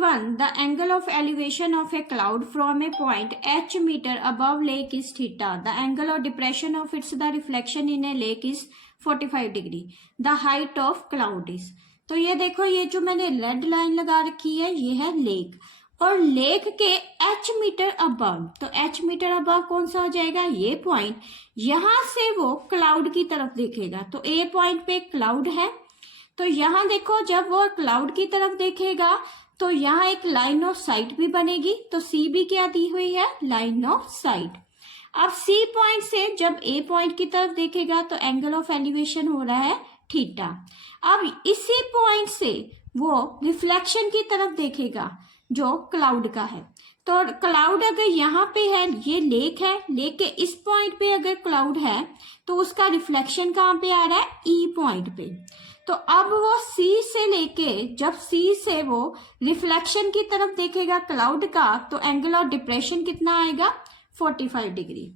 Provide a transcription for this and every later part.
21 the angle of elevation of a cloud from a point h meter above lake is theta. The angle of depression of its the reflection in a lake is 45 degree. The height of cloud is. तो ये देखो, ये जो मैंने red line लगा रखी है ये है लेक, और लेक के h मीटर अबव, तो h मीटर अबव कौन सा हो जाएगा, ये पॉइंट। यहां से वो क्लाउड की तरफ देखेगा, तो ए पॉइंट पे क्लाउड है, तो यहाँ देखो जब वो क्लाउड की तरफ देखेगा तो यहाँ एक लाइन ऑफ साइट भी बनेगी, तो सी भी क्या दी हुई है, लाइन ऑफ साइट। अब सी पॉइंट से जब ए पॉइंट की तरफ देखेगा तो एंगल ऑफ एलिवेशन हो रहा है थीटा। अब इसी पॉइंट से वो रिफ्लेक्शन की तरफ देखेगा जो क्लाउड का है, तो क्लाउड अगर यहाँ पे है, ये लेक है, लेक के इस पॉइंट पे अगर क्लाउड है तो उसका रिफ्लेक्शन कहाँ पे आ रहा है, ई पॉइंट पे। तो अब वो C से लेके, जब C से वो रिफ्लेक्शन की तरफ देखेगा क्लाउड का, तो एंगल ऑफ डिप्रेशन कितना आएगा, 45 डिग्री।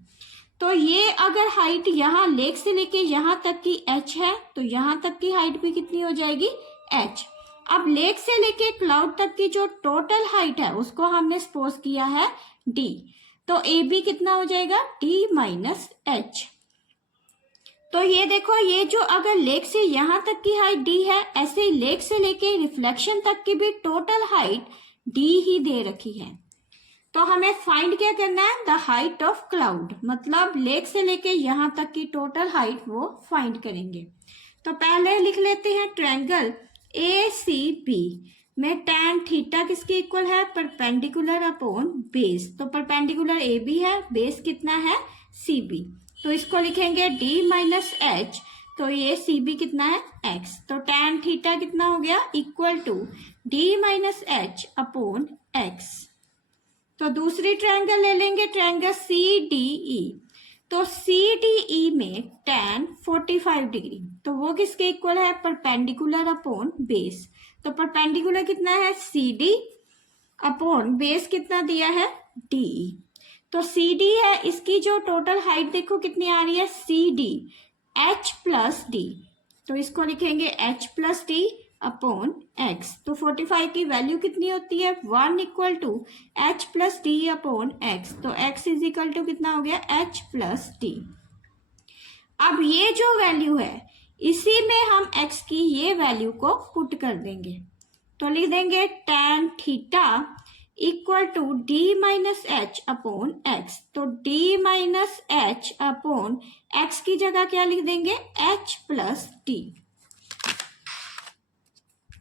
तो ये अगर हाइट यहाँ लेक से लेके यहाँ तक की h है, तो यहाँ तक की हाइट भी कितनी हो जाएगी, h। अब लेक से लेके क्लाउड तक की जो टोटल हाइट है उसको हमने सपोज किया है d, तो AB कितना हो जाएगा, d माइनस h। तो ये देखो, ये जो अगर लेक से यहाँ तक की हाइट d है, ऐसे ही लेक से लेके रिफ्लेक्शन तक की भी टोटल हाइट d ही दे रखी है। तो हमें फाइंड क्या करना है, द हाइट ऑफ क्लाउड, मतलब लेक से लेके यहाँ तक की टोटल हाइट वो फाइंड करेंगे। तो पहले लिख लेते हैं ट्रायंगल ACB में tan थीटा किसके इक्वल है, परपेंडिकुलर अपॉन बेस। तो परपेंडिकुलर AB है, बेस कितना है, CB, तो इसको लिखेंगे d माइनस एच, तो ये CB कितना है, x। तो tan थीटा कितना हो गया, equal to d minus H upon x। तो दूसरी ट्रायंगल ले लेंगे, ट्रायंगल CDE। तो CDE में tan 45 डिग्री, तो वो किसके इक्वल है, परपेंडिकुलर अपॉन बेस। तो परपेंडिकुलर कितना है, CD अपॉन बेस कितना दिया है, DE। तो CD है, इसकी जो टोटल हाइट देखो कितनी आ रही है, CD h प्लस डी, तो इसको लिखेंगे h plus D upon x। तो 45 की वैल्यू कितनी होती है, 1 equal to h plus D upon x। तो x इज इक्वल टू कितना हो गया, h प्लस डी। अब ये जो वैल्यू है इसी में हम x की ये वैल्यू को पुट कर देंगे, तो लिख देंगे tan theta equal to d minus H upon x. तो d minus H upon x की जगह क्या लिख देंगे, h प्लस डी।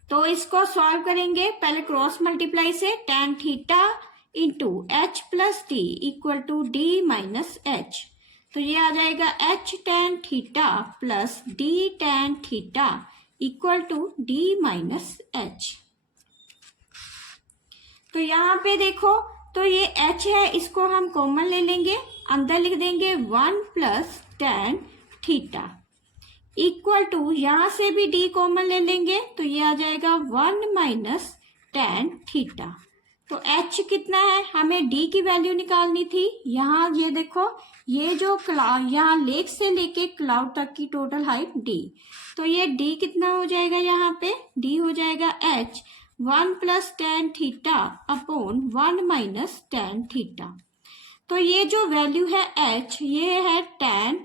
तो इसको सॉल्व करेंगे, पहले क्रॉस मल्टीप्लाई से, tan theta into h plus D equal to d minus H. तो ये आ जाएगा h tan theta plus d tan theta equal to d minus H. तो यहाँ पे देखो, तो ये h है, इसको हम कॉमन ले लेंगे, अंदर लिख देंगे 1 plus tan theta equal to, यहाँ से भी d कॉमन ले लेंगे, तो ये आ जाएगा 1 माइनस tan थीटा। तो h कितना है, हमें d की वैल्यू निकालनी थी। यहाँ ये देखो, ये जो यहाँ लेक से लेके क्लाउड तक की टोटल हाइट d, तो ये d कितना हो जाएगा, यहाँ पे d हो जाएगा h 1 plus tan theta upon 1 minus tan theta. तो ये जो वैल्यू है h, ये है tan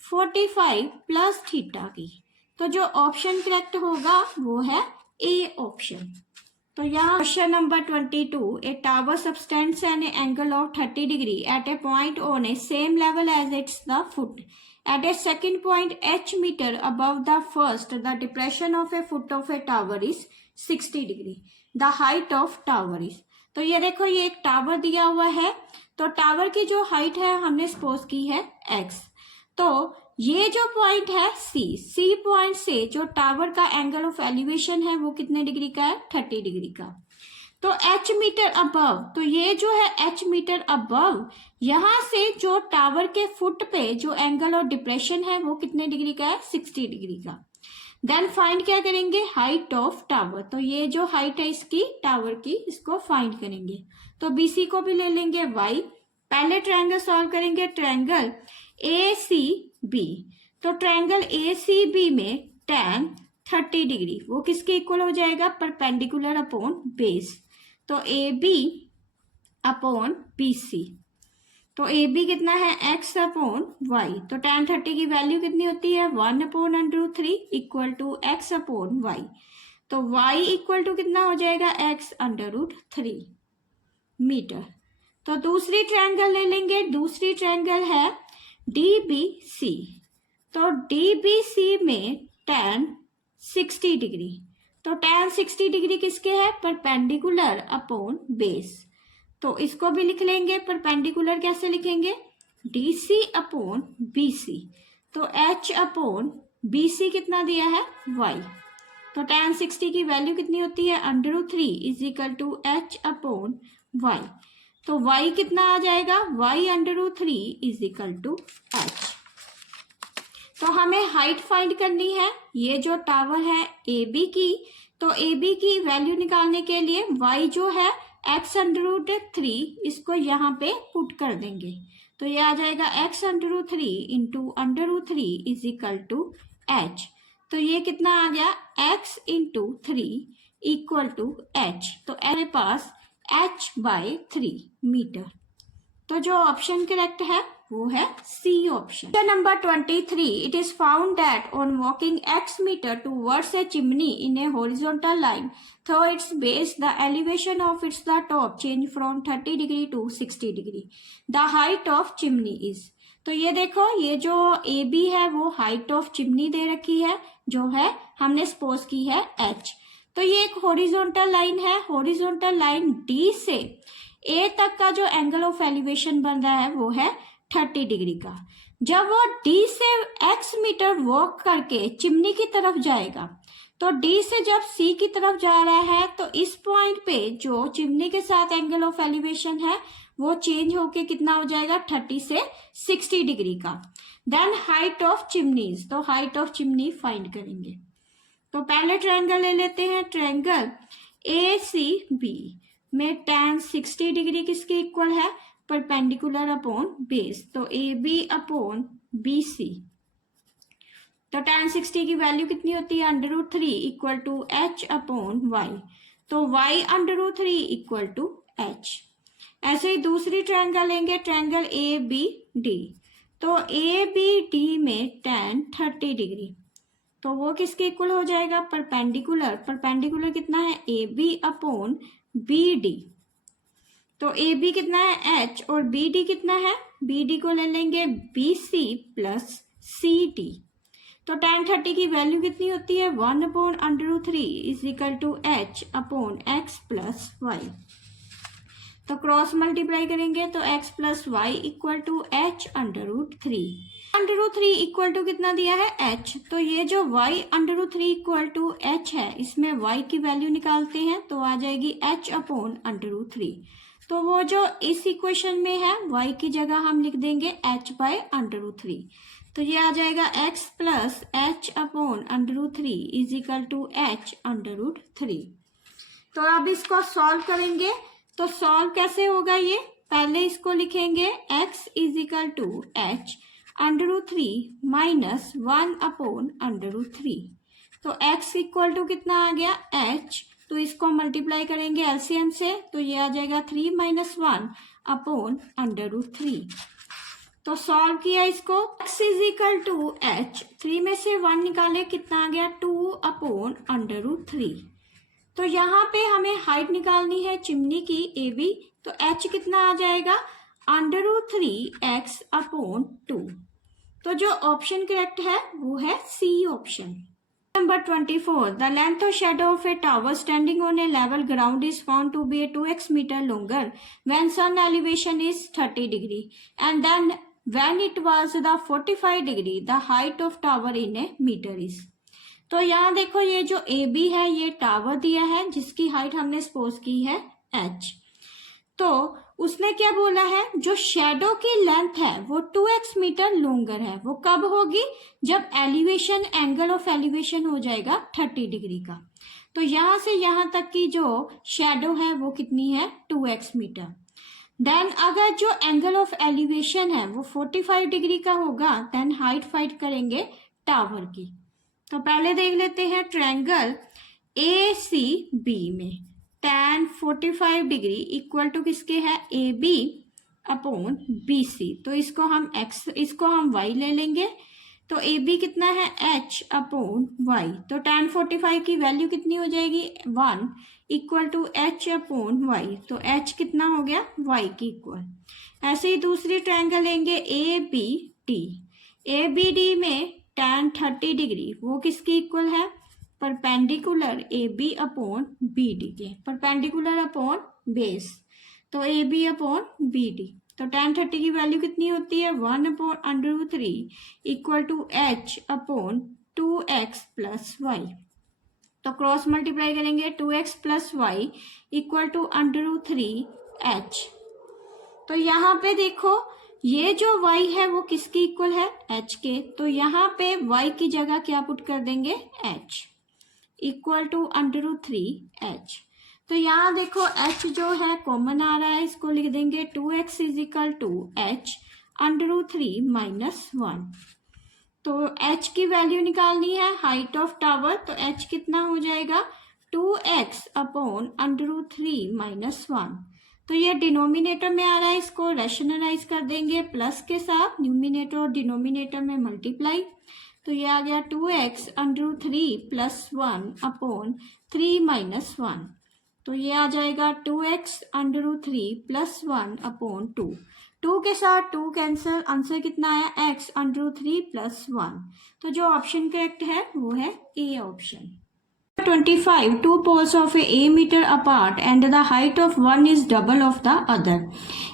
45 प्लस थीटा की। तो जो ऑप्शन करेक्ट होगा वो है ए ऑप्शन। तो यहाँ question number 22, a tower subtends an angle of 30 degree at a point on a same level as its the foot at a second point h metre above the first, the depression of a foot of a tower is 60 degree, the height of tower is. तो ये देखो, ये एक tower दिया हुआ है, तो tower की जो हाइट है हमने सपोज की है x। तो ये जो पॉइंट है C पॉइंट से जो टावर का एंगल ऑफ एलिवेशन है वो कितने डिग्री का है, 30 डिग्री का। तो h मीटर अबव, तो ये जो है h मीटर अबव, यहाँ से जो टावर के फुट पे जो एंगल ऑफ डिप्रेशन है वो कितने डिग्री का है, 60 डिग्री का। देन फाइंड क्या करेंगे, हाइट ऑफ टावर। तो ये जो हाइट है इसकी टावर की, इसको फाइंड करेंगे। तो BC को भी ले लेंगे y। पहले ट्रायंगल सॉल्व करेंगे, ट्रायंगल ACB। तो ट्रायंगल ACB में tan 30 डिग्री वो किसके इक्वल हो जाएगा, परपेंडिकुलर अपॉन बेस। तो A B upon B C, तो ए बी कितना है x अपॉन वाई, तो tan 30 की वैल्यू कितनी होती है 1/√3 equal to x upon y, तो y इक्वल टू कितना हो जाएगा x√3 मीटर। तो दूसरी ट्रायंगल ले लेंगे, दूसरी ट्रायंगल है DBC, तो DBC में tan 60 डिग्री, तो tan 60 डिग्री किसके है परपेंडिकुलर अपॉन बेस, तो इसको भी लिख लेंगे। परपेंडिकुलर कैसे लिखेंगे DC अपॉन BC, तो H अपॉन BC कितना दिया है y, तो tan 60 की वैल्यू कितनी होती है √3 is equal to H upon y, तो y कितना आ जाएगा y√3 is equal to H। तो हमें हाइट फाइंड करनी है, ये जो टावर है AB की, तो AB की वैल्यू निकालने के लिए y जो है x√3 इसको यहाँ पे पुट कर देंगे, तो ये आ जाएगा x√3 into √3 is equal to H, तो ये कितना आ गया x into 3 equal to H, तो मेरे पास H/3 मीटर, तो जो ऑप्शन करेक्ट है वो है C option. Number 23, it is found that on walking x metre towards a chimney in a horizontal line through its base the elevation of its the top change from 30 degree to 60 degree, the height of chimney is, तो ये देखो ये जो A B है वो height of chimney दे रखी है, जो है हमने सपोज की है H, तो ये एक हॉरिजॉन्टल लाइन है, हॉरिजॉन्टल लाइन D से A तक का जो एंगल ऑफ एलिवेशन बन रहा है वो है 30 डिग्री का। जब वो D से x मीटर वॉक करके चिमनी की तरफ जाएगा, तो D से जब C की तरफ जा रहा है, तो इस पॉइंट पे जो चिमनी के साथ एंगल ऑफ एलिवेशन है वो चेंज होके कितना हो जाएगा 30 से 60 डिग्री का। देन हाइट ऑफ चिमनीज, तो हाइट ऑफ चिमनी फाइंड करेंगे, तो पहले ट्रायंगल ले लेते हैं, ट्रायंगल ACB में tan 60 डिग्री किसके इक्वल है परपेंडिकुलर अपॉन बेस, तो AB अपॉन BC, तो tan 60 की वैल्यू कितनी होती है √3 equal to H upon y, तो y√3 इक्वल टू H। ऐसे ही दूसरी ट्रायंगल लेंगे, ट्रायंगल ABD, तो ABD में tan 30 डिग्री, तो वो किसके इक्वल हो जाएगा परपेंडिकुलर, परपेंडिकुलर कितना है AB अपॉन BD, तो AB कितना है H और BD कितना है, BD को ले लेंगे BC प्लस CD, तो tan 30 की वैल्यू कितनी होती है 1/√3 is equal to H upon x plus y, तो क्रॉस मल्टीप्लाई करेंगे तो x plus y equal to H√3, √3 equal to कितना दिया है H, तो ये जो y√3 इक्वल टू H है इसमें y की वैल्यू निकालते हैं तो आ जाएगी H अपॉन √3, तो वो जो इस इक्वेशन में है y की जगह हम लिख देंगे H/√3, तो ये आ जाएगा x plus H upon √3 is equal to H√3। तो अब इसको सॉल्व करेंगे, तो सॉल्व कैसे होगा, ये पहले इसको लिखेंगे x is equal to H√3 minus 1 upon √3, तो x इक्वल टू कितना आ गया H, तो इसको मल्टीप्लाई करेंगे एलसीएम से, तो ये आ जाएगा 3 - 1 अपॉन √3, तो सॉल्व किया इसको, x is equal to H, 3 में से 1 निकाले कितना आ गया 2 अपॉन √3, तो यहाँ पे हमें हाइट निकालनी है चिमनी की AB, तो H कितना आ जाएगा √3x अपॉन 2, तो जो ऑप्शन करेक्ट है वो है C option. Number 24. The length or shadow of a tower standing on a level ground is found to be 2x meter longer when sun elevation is 30 degree and then when it was the 45 degree the height of tower in a meter is. तो यहाँ देखो ये जो AB है ये tower दिया है जिसकी हाइट हमने सपोज की है H, तो उसने क्या बोला है जो शेडो की लेंथ है वो 2x मीटर लॉन्गर है, वो कब होगी जब एलिवेशन एंगल ऑफ एलिवेशन हो जाएगा 30 डिग्री का, तो यहाँ से यहाँ तक की जो शेडो है वो कितनी है 2x मीटर। देन अगर जो एंगल ऑफ एलिवेशन है वो 45 डिग्री का होगा देन हाइट फाइंड करेंगे टावर की, तो पहले देख लेते हैं ट्रायंगल ACB में, tan 45 डिग्री इक्वल टू किसके है, A B upon B C. तो इसको हम x, इसको हम y ले लेंगे। तो ए बी कितना है, h अपॉन y। तो tan 45 की वैल्यू कितनी हो जाएगी, 1 equal to h upon y। तो h कितना हो गया, y की इक्वल। ऐसे ही दूसरी ट्रायंगल लेंगे A B D. A B D में tan 30 डिग्री वो किसकी इक्वल है, perpendicular A B upon B D के, परपेंडिकुलर अपॉन बेस। तो A B upon B D. तो tan 30 की वैल्यू कितनी होती है, 1 upon √3 equal to h upon 2x plus y. तो क्रॉस मल्टीप्लाई करेंगे, 2x plus y equal to √3h। तो यहाँ पे देखो ये जो y है वो किसकी इक्वल है, h के। तो यहाँ पे y की जगह क्या पुट कर देंगे, h इक्वल टू √3h। तो यहाँ देखो h जो है कॉमन आ रहा है, इसको लिख देंगे 2x is equal to h √3 minus 1। तो h की वैल्यू निकालनी है, हाइट ऑफ टावर। तो h कितना हो जाएगा, 2x अपॉन √3 माइनस 1। तो ये डिनोमिनेटर में आ रहा है, इसको रैशनलाइज कर देंगे प्लस के साथ, न्यूमिनेटर और डिनोमिनेटर में मल्टीप्लाई। तो ये आ गया 2x √3 प्लस 1 अपॉन 3 माइनस 1। तो ये आ जाएगा 2x √3 प्लस 1 अपॉन 2। 2 के साथ 2 कैंसिल, आंसर कितना आया, x √3 प्लस 1। तो जो ऑप्शन करेक्ट है वो है A option. 25. Two poles of a meter apart and the height of one is double of the other.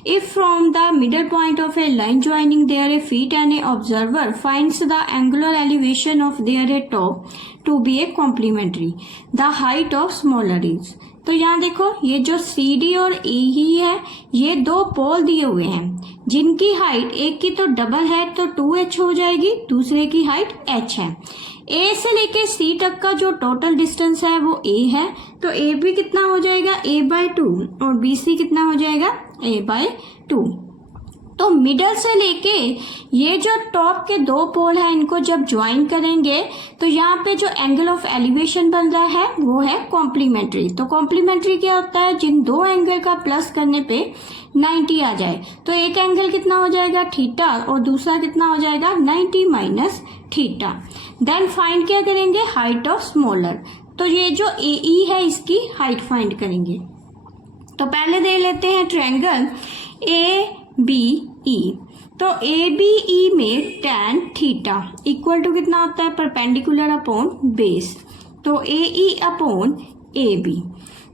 If from the middle point of a line joining their a feet and a observer finds the angular elevation of their a top to be a complementary, the height of smaller is. तो यहाँ देखो ये जो C D और ए ही है, ये दो पोल दिए हुए हैं जिनकी हाइट एक की तो डबल है तो 2h हो जाएगी, दूसरे की हाइट h है। ए से लेके सी तक का जो टोटल डिस्टेंस है वो a है। तो ए बी कितना हो जाएगा, a/2 और बी सी कितना हो जाएगा, a/2। तो मिडल से लेके ये जो टॉप के दो पोल है इनको जब ज्वाइन करेंगे तो यहाँ पे जो एंगल ऑफ एलिवेशन बन रहा है वो है कॉम्प्लीमेंट्री। तो कॉम्प्लीमेंट्री क्या होता है, जिन दो एंगल का प्लस करने पे 90 आ जाए। तो एक एंगल कितना हो जाएगा, थीटा, और दूसरा कितना हो जाएगा, 90 माइनस थीटा। देन फाइंड क्या करेंगे, हाइट ऑफ स्मॉलर। तो ये जो ए ई है इसकी हाइट फाइंड करेंगे। तो पहले दे लेते हैं ट्रायंगल ए बी ई। तो ए बी ई में tan थीटा इक्वल टू कितना होता है, परपेंडिकुलर अपॉन बेस। तो ए ई अपॉन ए बी।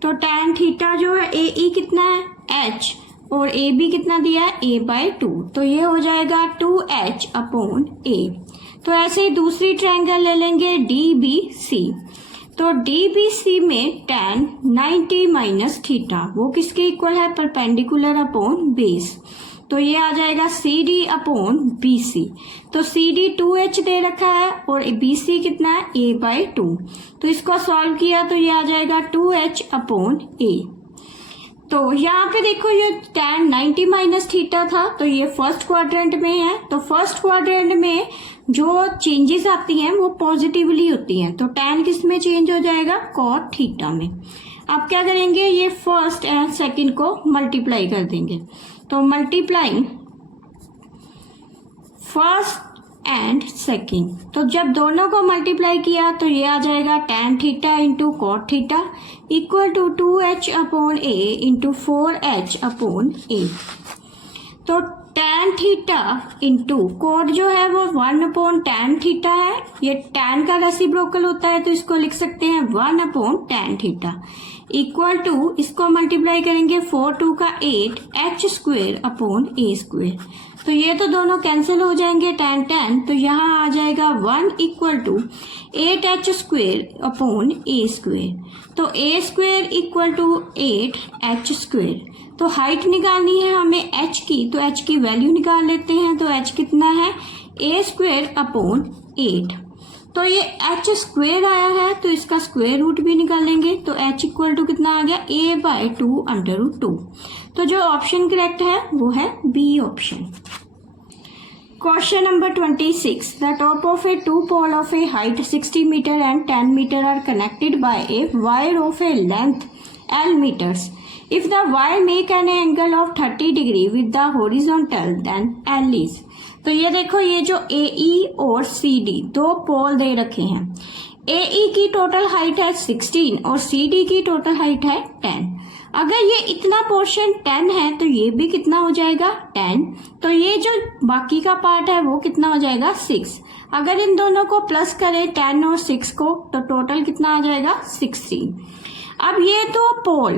तो tan थीटा जो है ए ई कितना है, h, और ए बी कितना दिया है, a/2। तो ये हो जाएगा 2h अपॉन a। तो ऐसे ही दूसरी ट्रायंगल ले लेंगे डी बी सी। तो डी बी सी में tan 90 माइनस थीटा वो किसके इक्वल है, परपेंडिकुलर अपॉन बेस। तो ये आ जाएगा C D upon B C. तो सी डी 2h दे रखा है और बी सी कितना है, a/2। तो इसको सॉल्व किया तो ये आ जाएगा 2h अपॉन a। तो यहाँ पे देखो ये tan 90 माइनस थीटा था, तो ये फर्स्ट क्वाड्रेंट में है। तो फर्स्ट क्वाड्रेंट में जो चेंजेस आती हैं वो पॉजिटिवली होती हैं। तो tan किस में चेंज हो जाएगा, cot थीटा में। अब क्या करेंगे, ये फर्स्ट एंड सेकंड को मल्टीप्लाई कर देंगे। तो मल्टीप्लाई फर्स्ट एंड सेकंड। तो जब दोनों को मल्टीप्लाई किया तो ये आ जाएगा tan theta into cot theta equal to 2h upon a into 4h upon a। तो tan थीटा इंटू कॉट जो है वो 1 अपॉन tan थीटा है। ये tan का रेसिप्रोकल होता है तो इसको लिख सकते हैं 1 अपॉन tan थीटा इक्वल टू, इसको मल्टीप्लाई करेंगे 4 2 का 8 h square upon a square. तो ये तो दोनों कैंसिल हो जाएंगे tan tan। तो यहाँ आ जाएगा 1 equal to 8h square upon a square. तो a square equal to 8h square. तो हाइट निकालनी है हमें h की, तो h की वैल्यू निकाल लेते हैं। तो h कितना है, a स्क्वेयर अपॉन 8। तो ये h स्क्वेयर आया है तो इसका स्क्वेयर रूट भी निकालेंगे। तो h इक्वल टू कितना आ गया, a/2 √2। तो जो ऑप्शन करेक्ट है वो है B option. Question number 26. The top of a two pole of a height 60 meter and 10 meter are connected by a wire of a length L meters. If the wire make an angle of 30 degree with the horizontal, then L is. तो ये देखो, ये जो AE और CD दो पोल दे रखे हैं. AE की टोटल हाइट है 16 और CD की टोटल हाइट है 10. अगर ये इतना पोर्शन 10 है तो ये भी कितना हो जाएगा 10. तो ये जो बाकी का पार्ट है वो कितना हो जाएगा 6. अगर इन दोनों को प्लस करें 10 और 6 को तो टोटल कितना आ जाएगा 16. अब ये दो पोल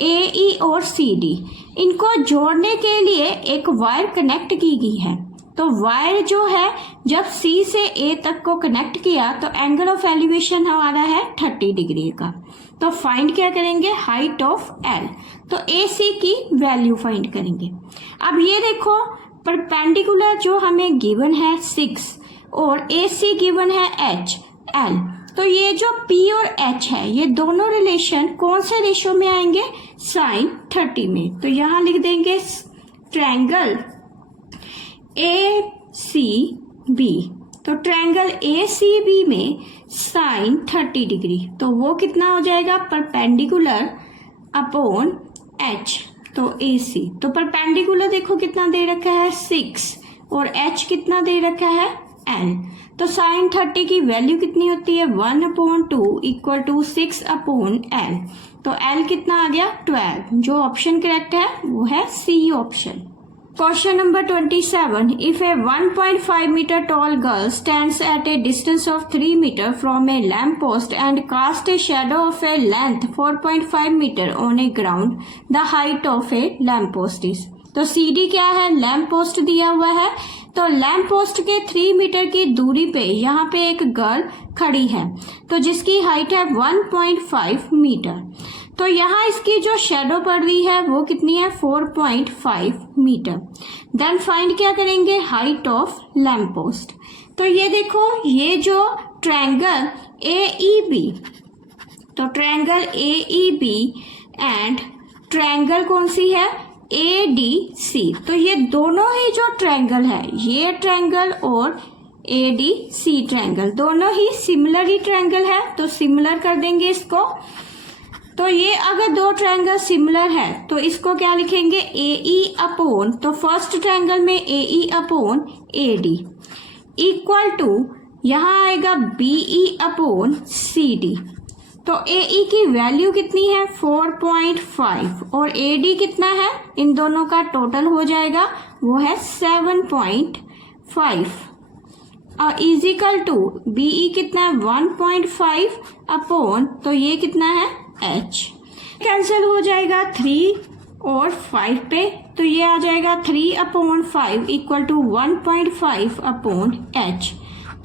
AE और CD, इनको जोड़ने के लिए एक वायर कनेक्ट की गई है. तो वायर जो है जब C से A तक को कनेक्ट किया तो एंगल ऑफ एलिवेशन हमारा है 30 डिग्री का. तो फाइंड क्या करेंगे, हाइट ऑफ L. तो AC की वैल्यू फाइंड करेंगे. अब ये देखो, परपेंडिकुलर जो हमें गिवन है 6 और AC गिवन है H L. तो ये जो P और H है ये दोनों रिलेशन कौन से रेशो में आएंगे, sin 30 में. तो यहां लिख देंगे ट्रायंगल ACB. तो ट्रायंगल ACB में sin 30 डिग्री, तो वो कितना हो जाएगा, परपेंडिकुलर अपॉन H. तो AC, तो परपेंडिकुलर देखो कितना दे रखा है 6 और H कितना दे रखा है L. तो sin 30 की वैल्यू कितनी होती है 1/2 इक्वल टू 6/L. तो L कितना आ गया 12. जो ऑप्शन करेक्ट है वो है C option. Question number 27. If a 1.5 meter tall girl stands at a distance of 3 meter from a lamp post and casts a shadow of a length 4.5 meter on a ground, the height of a lamp post is. तो CD क्या है, lamp post दिया हुआ है. तो lamp post के 3 metre की दूरी पे यहाँ पे एक गर्ल खड़ी है, तो जिसकी हाइट है 1.5 मीटर. तो यहाँ इसकी जो शेडो पड़ रही है वो कितनी है 4.5 मीटर. देन फाइंड क्या करेंगे, हाइट ऑफ लैम्प पोस्ट. तो ये देखो, ये जो ट्रायंगल AEB, तो ट्रायंगल AEB एंड ट्रायंगल कौन सी है ADC. तो ये दोनों ही जो ट्रायंगल है, ये ट्रायंगल और ADC ट्रायंगल दोनों ही सिमिलर ही ट्रायंगल है. तो सिमिलर कर देंगे इसको. तो ये अगर दो ट्रायंगल सिमिलर है तो इसको क्या लिखेंगे AE अपॉन, तो फर्स्ट ट्रायंगल में AE upon AD equal to यहाँ आएगा BE अपॉन CD. तो AE की वैल्यू कितनी है 4.5 और AD कितना है, इन दोनों का टोटल हो जाएगा वो है 7.5 इजिकल टू BE कितना है 1.5 अपॉन, तो ये कितना है H. कैंसिल हो जाएगा 3 और 5 पे, तो ये आ जाएगा 3/5 इक्वल टू 1.5 अपॉन H.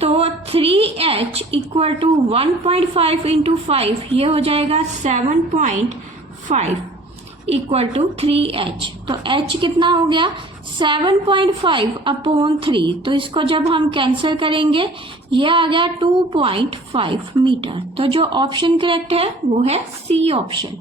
तो 3H इक्वल टू 1.5 इंटू 5, ये हो जाएगा 7.5 इक्वल टू 3H. तो H कितना हो गया 7.5 अपॉन 3. तो इसको जब हम कैंसिल करेंगे ये आ गया 2.5 मीटर. तो जो ऑप्शन करेक्ट है वो है C ऑप्शन.